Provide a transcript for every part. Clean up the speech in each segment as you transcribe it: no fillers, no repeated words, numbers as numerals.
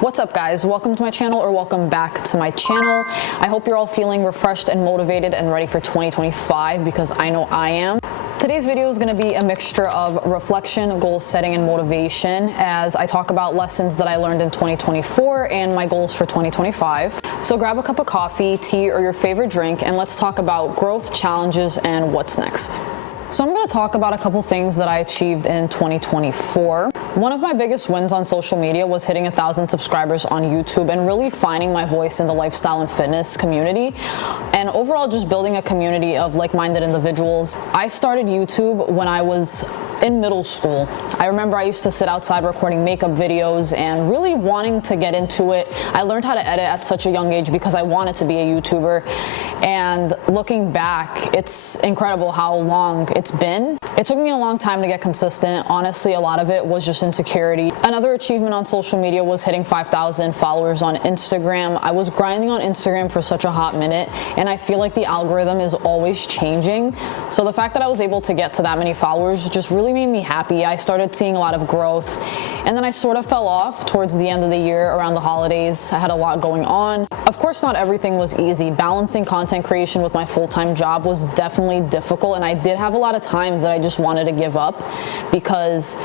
What's up, guys? Welcome to my channel, or welcome back to my channel. I hope you're all feeling refreshed and motivated and ready for 2025, because I know I am. Today's video is going to be a mixture of reflection, goal setting, and motivation as I talk about lessons that I learned in 2024 and my goals for 2025. So grab a cup of coffee, tea, or your favorite drink, and let's talk about growth, challenges, and what's next. So I'm going to talk about a couple things that I achieved in 2024. One of my biggest wins on social media was hitting 1,000 subscribers on YouTube and really finding my voice in the lifestyle and fitness community, and overall just building a community of like-minded individuals. I started YouTube when I was in middle school. I remember I used to sit outside recording makeup videos and really wanting to get into it. I learned how to edit at such a young age because I wanted to be a YouTuber. And looking back, it's incredible how long it's been. It took me a long time to get consistent. Honestly, a lot of it was just insecurity. Another achievement on social media was hitting 5,000 followers on Instagram. I was grinding on Instagram for such a hot minute, and I feel like the algorithm is always changing. So the fact that I was able to get to that many followers just really made me happy. I started seeing a lot of growth, and then I sort of fell off towards the end of the year around the holidays. I had a lot going on. Of course, not everything was easy. Balancing content creation with my full-time job was definitely difficult, and I did have a lot of times that I just wanted to give up because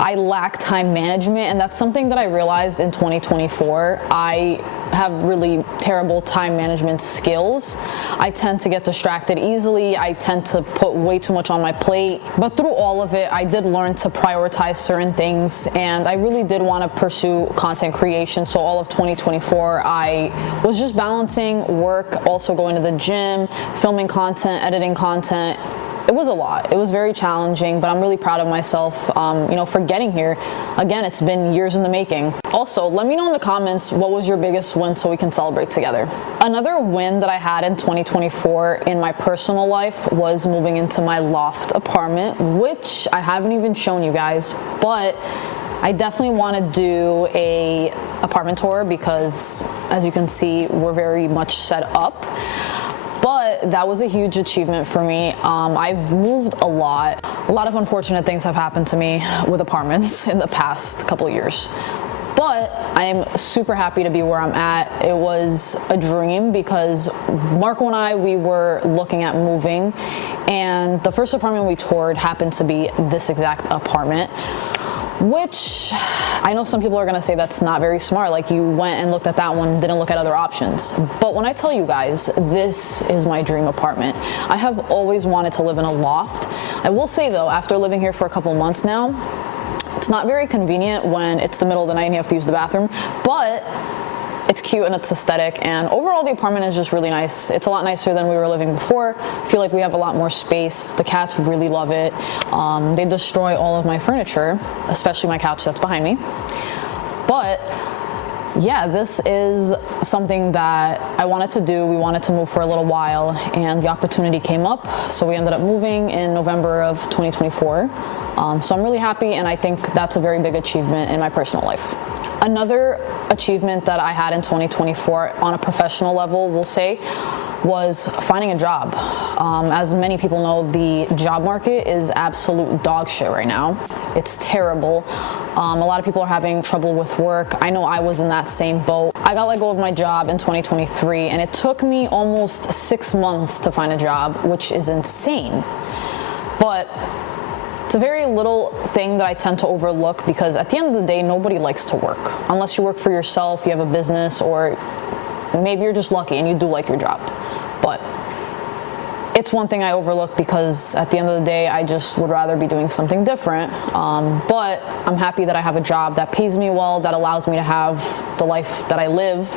I lack time management, and that's something that I realized in 2024. I have really terrible time management skills. I tend to get distracted easily. I tend to put way too much on my plate. But through all of it, I did learn to prioritize certain things, and I really did want to pursue content creation. So all of 2024, I was just balancing work, also going to the gym, filming content, editing content. It was a lot. It was very challenging, but I'm really proud of myself, for getting here. Again, it's been years in the making. Also, let me know in the comments what was your biggest win so we can celebrate together. Another win that I had in 2024 in my personal life was moving into my loft apartment, which I haven't even shown you guys, but I definitely want to do a apartment tour because, as you can see, we're very much set up. But that was a huge achievement for me. I've moved a lot. A lot of unfortunate things have happened to me with apartments in the past couple of years. But I am super happy to be where I'm at. It was a dream because Marco and I, we were looking at moving, and the first apartment we toured happened to be this exact apartment, which I know some people are gonna say that's not very smart. Like, you went and looked at that one, didn't look at other options. But when I tell you guys, this is my dream apartment. I have always wanted to live in a loft. I will say though, after living here for a couple months now, it's not very convenient when it's the middle of the night and you have to use the bathroom, but it's cute and it's aesthetic, and overall the apartment is just really nice. It's a lot nicer than we were living before. I feel like we have a lot more space. The cats really love it. They destroy all of my furniture, especially my couch that's behind me. But yeah, this is something that I wanted to do. We wanted to move for a little while, and the opportunity came up, so we ended up moving in November of 2024. So I'm really happy, and I think that's a very big achievement in my personal life. Another achievement that I had in 2024 on a professional level, we'll say, was finding a job. As many people know, the job market is absolute dog shit right now. It's terrible. A lot of people are having trouble with work. I know I was in that same boat. I got let go of my job in 2023, and it took me almost 6 months to find a job, which is insane. But it's a very little thing that I tend to overlook because at the end of the day, nobody likes to work. Unless you work for yourself, you have a business, or maybe you're just lucky and you do like your job. But it's one thing I overlook because at the end of the day, I just would rather be doing something different. But I'm happy that I have a job that pays me well, that allows me to have the life that I live.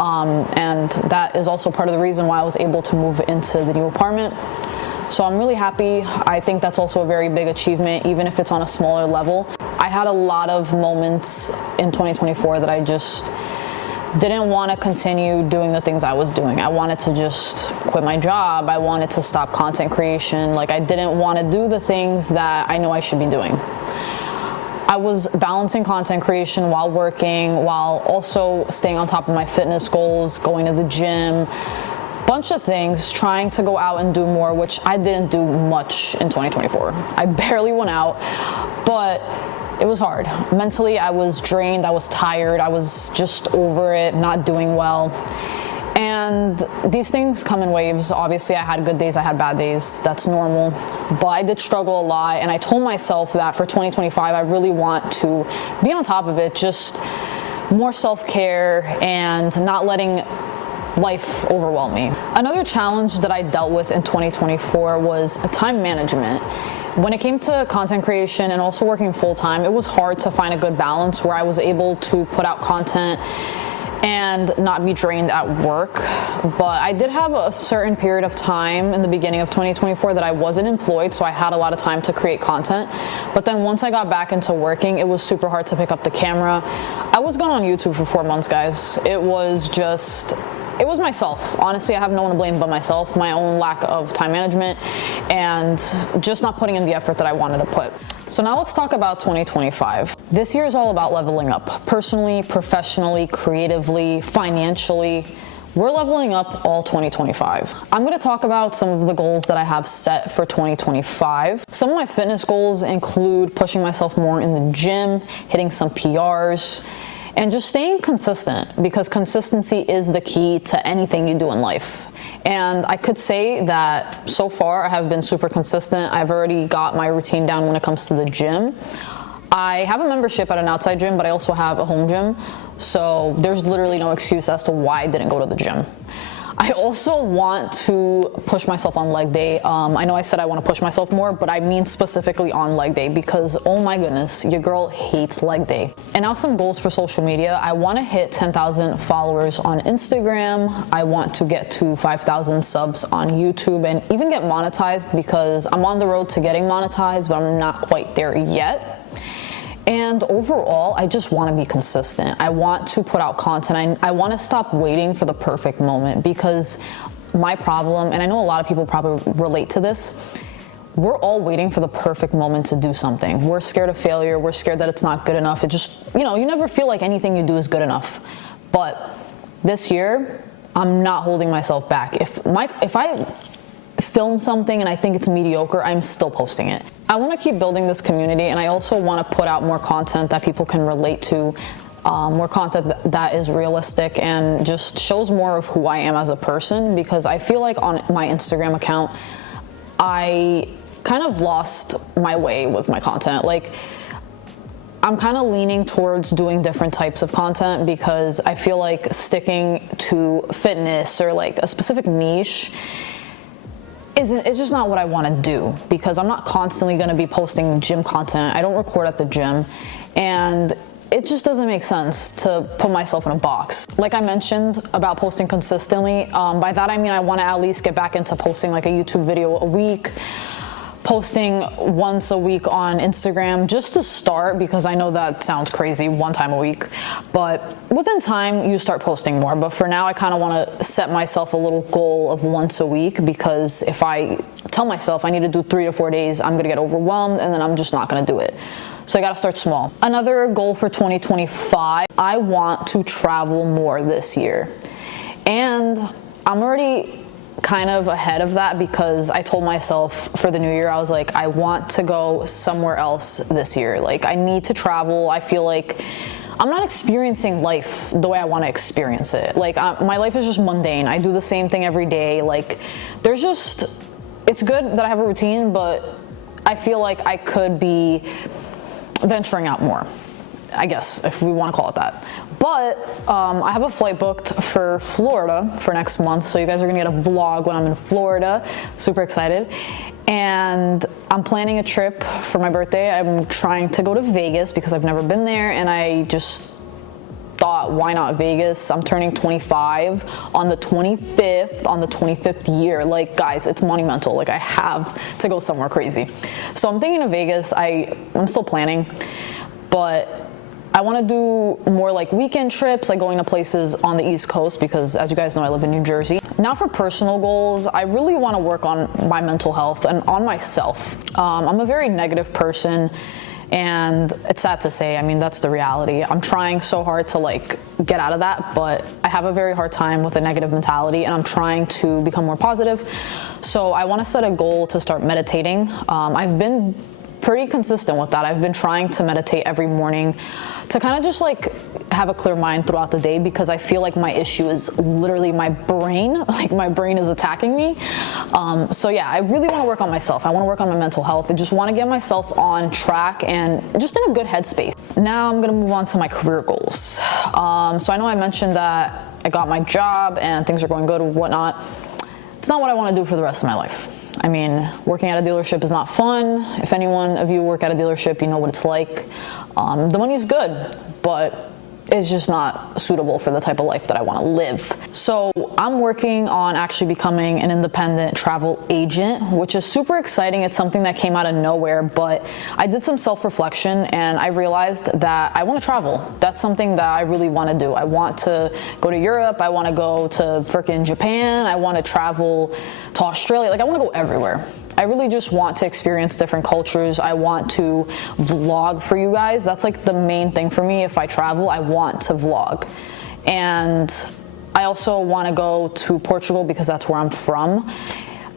And that is also part of the reason why I was able to move into the new apartment. So I'm really happy. I think that's also a very big achievement, even if it's on a smaller level. I had a lot of moments in 2024 that I just didn't want to continue doing the things I was doing. I wanted to just quit my job. I wanted to stop content creation. Like, I didn't want to do the things that I know I should be doing. I was balancing content creation while working, while also staying on top of my fitness goals, going to the gym, bunch of things, trying to go out and do more, which I didn't do much in 2024. I barely went out, but It was hard. Mentally, I was drained, I was tired, I was just over it, not doing well. And these things come in waves. Obviously, I had good days, I had bad days. That's normal. But I did struggle a lot, and I told myself that for 2025, I really want to be on top of it, just more self-care and not letting life overwhelm me. Another challenge that I dealt with in 2024 was time management. When it came to content creation and also working full-time, it was hard to find a good balance where I was able to put out content and not be drained at work. But I did have a certain period of time in the beginning of 2024 that I wasn't employed, so I had a lot of time to create content. But then once I got back into working, it was super hard to pick up the camera. I was gone on YouTube for 4 months, guys. It was myself. Honestly, I have no one to blame but myself, my own lack of time management, and just not putting in the effort that I wanted to put. So now let's talk about 2025. This year is all about leveling up. Personally, professionally, creatively, financially. We're leveling up all 2025. I'm gonna talk about some of the goals that I have set for 2025. Some of my fitness goals include pushing myself more in the gym, hitting some PRs, and just staying consistent, because consistency is the key to anything you do in life. And I could say that so far I have been super consistent. I've already got my routine down when it comes to the gym. I have a membership at an outside gym, but I also have a home gym. So there's literally no excuse as to why I didn't go to the gym. I also want to push myself on leg day. I know I said I want to push myself more, but I mean specifically on leg day, because oh my goodness, your girl hates leg day. And now some goals for social media. I want to hit 10,000 followers on Instagram. I want to get to 5,000 subs on YouTube and even get monetized, because I'm on the road to getting monetized, but I'm not quite there yet. And overall, I just want to be consistent. I want to put out content. I want to stop waiting for the perfect moment, because my problem, and I know a lot of people probably relate to this, we're all waiting for the perfect moment to do something. We're scared of failure. We're scared that it's not good enough. It just, you never feel like anything you do is good enough. But this year, I'm not holding myself back. If I film something and I think it's mediocre, I'm still posting it. I want to keep building this community, and I also want to put out more content that people can relate to, more content that is realistic and just shows more of who I am as a person, because I feel like on my Instagram account, I kind of lost my way with my content. Like, I'm kind of leaning towards doing different types of content, because I feel like sticking to fitness or like a specific niche it's just not what I want to do, because I'm not constantly going to be posting gym content. I don't record at the gym, and it just doesn't make sense to put myself in a box. Like I mentioned about posting consistently, by that I mean I want to at least get back into posting like a YouTube video a week, posting once a week on Instagram, just to start, because I know that sounds crazy, one time a week, but within time you start posting more. But for now, I kind of want to set myself a little goal of once a week, because if I tell myself I need to do 3 to 4 days, I'm gonna get overwhelmed, and then I'm just not gonna do it. So I gotta start small. Another goal for 2025, I want to travel more this year. And I'm already kind of ahead of that, because I told myself for the new year, I was like, I want to go somewhere else this year. Like, I need to travel. I feel like I'm not experiencing life the way I want to experience it. Like, my life is just mundane. I do the same thing every day. Like, it's good that I have a routine, but I feel like I could be venturing out more, I guess, if we want to call it that. But I have a flight booked for Florida for next month, so you guys are gonna get a vlog when I'm in Florida. Super excited. And I'm planning a trip for my birthday. I'm trying to go to Vegas, because I've never been there, and I just thought, why not Vegas? I'm turning 25 on the 25th year. Like, guys, it's monumental. Like, I have to go somewhere crazy. So I'm thinking of Vegas. I'm still planning, but I want to do more like weekend trips, like going to places on the East Coast, because as you guys know, I live in New Jersey. Now for personal goals, I really want to work on my mental health and on myself. I'm a very negative person, and it's sad to say, I mean, that's the reality. I'm trying so hard to like get out of that, but I have a very hard time with a negative mentality, and I'm trying to become more positive. So I want to set a goal to start meditating. I've been pretty consistent with that. I've been trying to meditate every morning to kind of just like have a clear mind throughout the day, because I feel like my issue is literally my brain. Like my brain is attacking me. So yeah, I really want to work on myself. I want to work on my mental health. I just want to get myself on track and just in a good headspace. Now I'm going to move on to my career goals. So I know I mentioned that I got my job and things are going good and whatnot. It's not what I want to do for the rest of my life. I mean, working at a dealership is not fun. If anyone of you work at a dealership, you know what it's like. The money's good, but it's just not suitable for the type of life that I want to live. So I'm working on actually becoming an independent travel agent, which is super exciting. It's something that came out of nowhere, but I did some self-reflection and I realized that I want to travel. That's something that I really want to do. I want to go to Europe. I want to go to freaking Japan. I want to travel to Australia. Like I want to go everywhere. I really just want to experience different cultures. I want to vlog for you guys. That's like the main thing for me. If I travel, I want to vlog. And I also want to go to Portugal because that's where I'm from,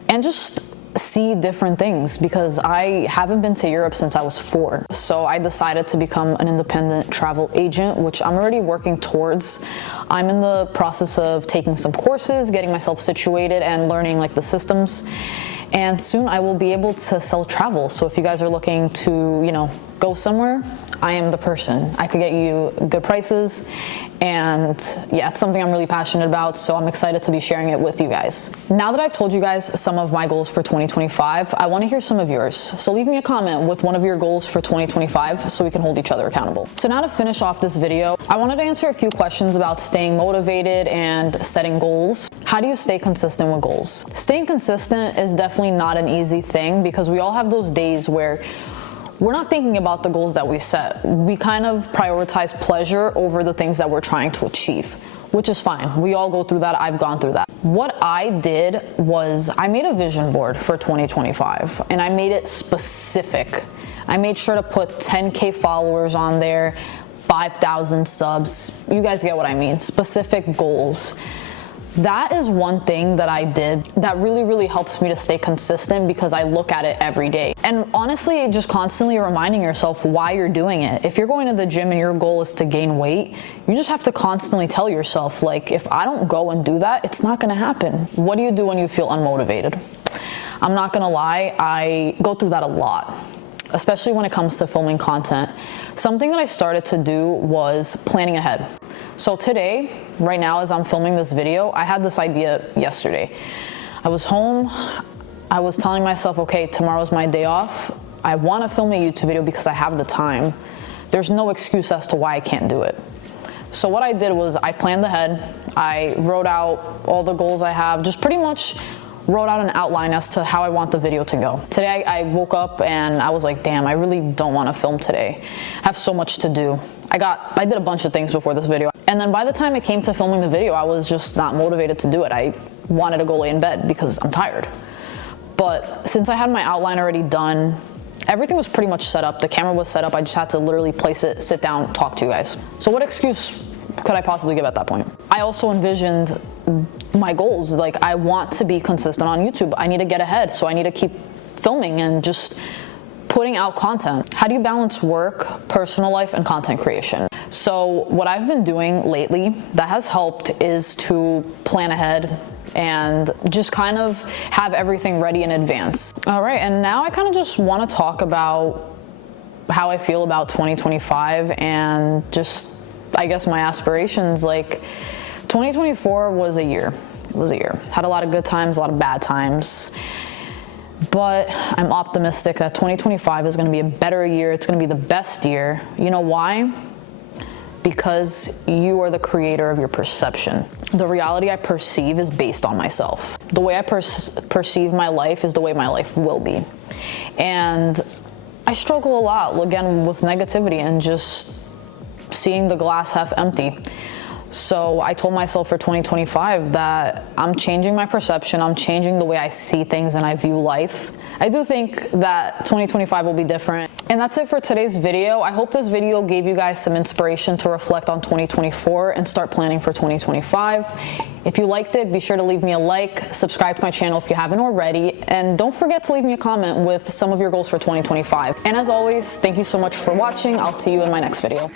and just see different things, because I haven't been to Europe since I was 4. So I decided to become an independent travel agent, which I'm already working towards. I'm in the process of taking some courses, getting myself situated and learning like the systems. And soon I will be able to sell travel. So if you guys are looking to, you know, go somewhere, I am the person. I could get you good prices. And yeah, it's something I'm really passionate about. So I'm excited to be sharing it with you guys. Now that I've told you guys some of my goals for 2025, I want to hear some of yours. So leave me a comment with one of your goals for 2025 so we can hold each other accountable. So now to finish off this video, I wanted to answer a few questions about staying motivated and setting goals. How do you stay consistent with goals? Staying consistent is definitely not an easy thing, because we all have those days where we're not thinking about the goals that we set. We kind of prioritize pleasure over the things that we're trying to achieve, which is fine. We all go through that. I've gone through that. What I did was I made a vision board for 2025, and I made it specific. I made sure to put 10K followers on there, 5,000 subs. You guys get what I mean. Specific goals. That is one thing that I did that really, really helps me to stay consistent, because I look at it every day. And honestly, just constantly reminding yourself why you're doing it. If you're going to the gym and your goal is to gain weight, you just have to constantly tell yourself, like, if I don't go and do that, it's not gonna happen. What do you do when you feel unmotivated? I'm not gonna lie, I go through that a lot, especially when it comes to filming content. Something that I started to do was planning ahead. So today, right now, as I'm filming this video, I had this idea yesterday. I was home, I was telling myself, okay, tomorrow's my day off. I want to film a YouTube video because I have the time. There's no excuse as to why I can't do it. So what I did was I planned ahead. I wrote out all the goals I have, just pretty much wrote out an outline as to how I want the video to go. Today I woke up and I was like, damn, I really don't want to film today. I have so much to do. I did a bunch of things before this video. And then by the time it came to filming the video, I was just not motivated to do it. I wanted to go lay in bed because I'm tired. But since I had my outline already done, everything was pretty much set up. The camera was set up. I just had to literally place it, sit down, talk to you guys. So what excuse could I possibly give at that point? I also envisioned my goals. Like, I want to be consistent on YouTube. I need to get ahead. So I need to keep filming and just putting out content. How do you balance work, personal life, and content creation? So what I've been doing lately that has helped is to plan ahead and just kind of have everything ready in advance. All right, and now I kind of just want to talk about how I feel about 2025 and just, I guess, my aspirations. Like, 2024 was a year. It was a year. Had a lot of good times, a lot of bad times. But I'm optimistic that 2025 is going to be a better year. It's going to be the best year. You know why? Because you are the creator of your perception. The reality I perceive is based on myself. The way I perceive my life is the way my life will be. And I struggle a lot, again, with negativity and just seeing the glass half empty. So I told myself for 2025 that I'm changing my perception, I'm changing the way I see things and I view life. I do think that 2025 will be different. And that's it for today's video. I hope this video gave you guys some inspiration to reflect on 2024 and start planning for 2025. If you liked it, be sure to leave me a like, subscribe to my channel if you haven't already, and don't forget to leave me a comment with some of your goals for 2025. And as always, thank you so much for watching. I'll see you in my next video.